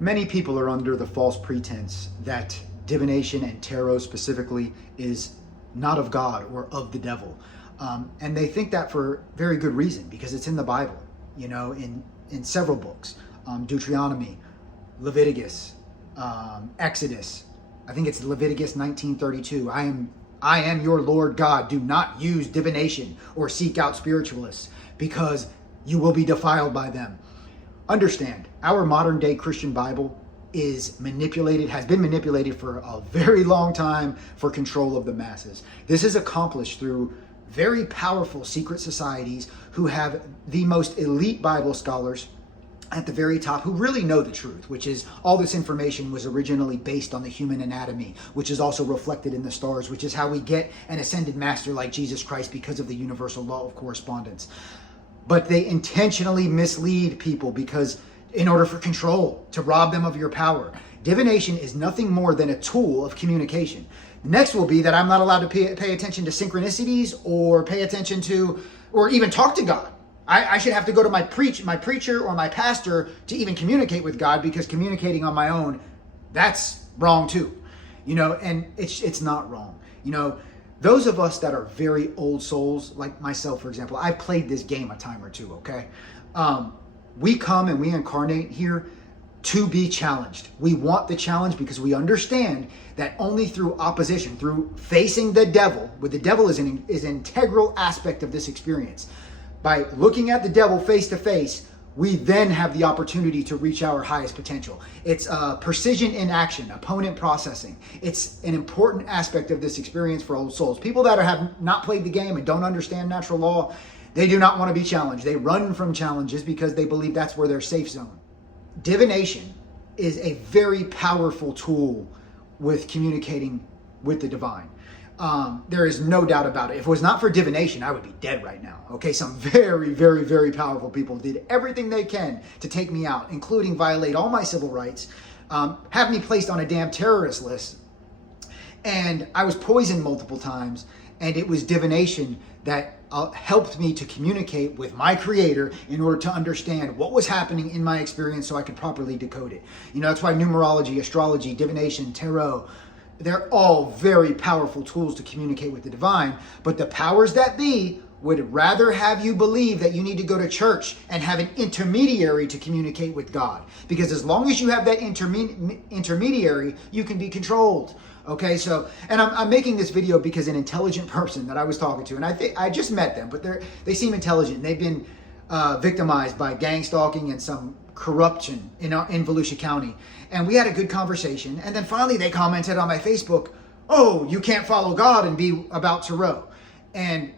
Many people are under the false pretense that divination and tarot specifically is not of God or of the devil. And they think that for very good reason, because it's in the Bible, in several books, Deuteronomy, Leviticus, Exodus. I think it's Leviticus 19:32. I am your Lord God. Do not use divination or seek out spiritualists, because you will be defiled by them. Understand, our modern day Christian Bible has been manipulated for a very long time for control of the masses. This is accomplished through very powerful secret societies who have the most elite Bible scholars at the very top who really know the truth, which is all this information was originally based on the human anatomy, which is also reflected in the stars, which is how we get an ascended master like Jesus Christ because of the universal law of correspondence. But they intentionally mislead people because in order for control, to rob them of your power. Divination is nothing more than a tool of communication. Next will be that I'm not allowed to pay attention to synchronicities or pay attention to, or even talk to God. I should have to go to my preacher or my pastor to even communicate with God, because communicating on my own, that's wrong too. And it's not wrong. Those of us that are very old souls, like myself, for example, I've played this game a time or two, okay? We come and we incarnate here to be challenged. We want the challenge because we understand that only through opposition, through facing the devil, where the devil is an integral aspect of this experience. By looking at the devil face to face, we then have the opportunity to reach our highest potential. It's precision in action, opponent processing. It's an important aspect of this experience for old souls. People that have not played the game and don't understand natural law, they do not want to be challenged. They run from challenges because they believe that's where their safe zone. Divination is a very powerful tool with communicating with the divine. There is no doubt about it. If it was not for divination, I would be dead right now. Okay, some very, very, very powerful people did everything they can to take me out, including violate all my civil rights, have me placed on a damn terrorist list, and I was poisoned multiple times, and it was divination that helped me to communicate with my creator in order to understand what was happening in my experience so I could properly decode it. That's why numerology, astrology, divination, tarot, they're all very powerful tools to communicate with the divine, but the powers that be would rather have you believe that you need to go to church and have an intermediary to communicate with God. Because as long as you have that intermediary, you can be controlled. Okay, and I'm making this video because an intelligent person that I was talking to, and I just met them, but they seem intelligent. They've been victimized by gang stalking and some corruption in Volusia County. And we had a good conversation. And then finally they commented on my Facebook, "Oh, you can't follow God and be about tarot." And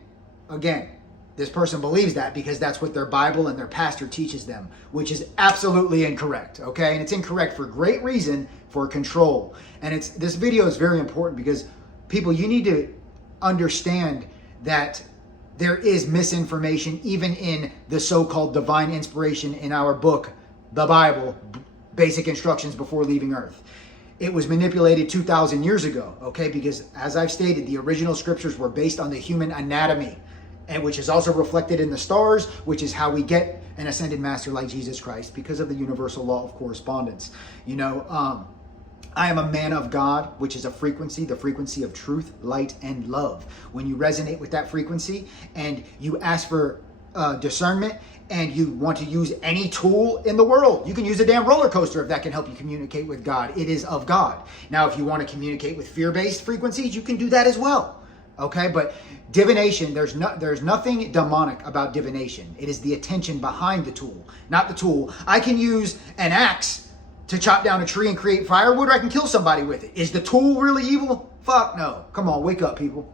again, this person believes that because that's what their Bible and their pastor teaches them, which is absolutely incorrect, okay? And it's incorrect for great reason, for control. And this video is very important because people, you need to understand that there is misinformation even in the so-called divine inspiration in our book, the Bible, Basic Instructions Before Leaving Earth. It was manipulated 2,000 years ago, okay? Because as I've stated, the original scriptures were based on the human anatomy, and which is also reflected in the stars, which is how we get an ascended master like Jesus Christ because of the universal law of correspondence. I am a man of God, which is a frequency, the frequency of truth, light, and love. When you resonate with that frequency and you ask for discernment and you want to use any tool in the world, you can use a damn roller coaster if that can help you communicate with God. It is of God. Now, if you want to communicate with fear-based frequencies, you can do that as well. Okay, but divination, there's nothing demonic about divination. It is the attention behind the tool, not the tool. I can use an axe to chop down a tree and create firewood, or I can kill somebody with it. Is the tool really evil? Fuck no. Come on, wake up, people.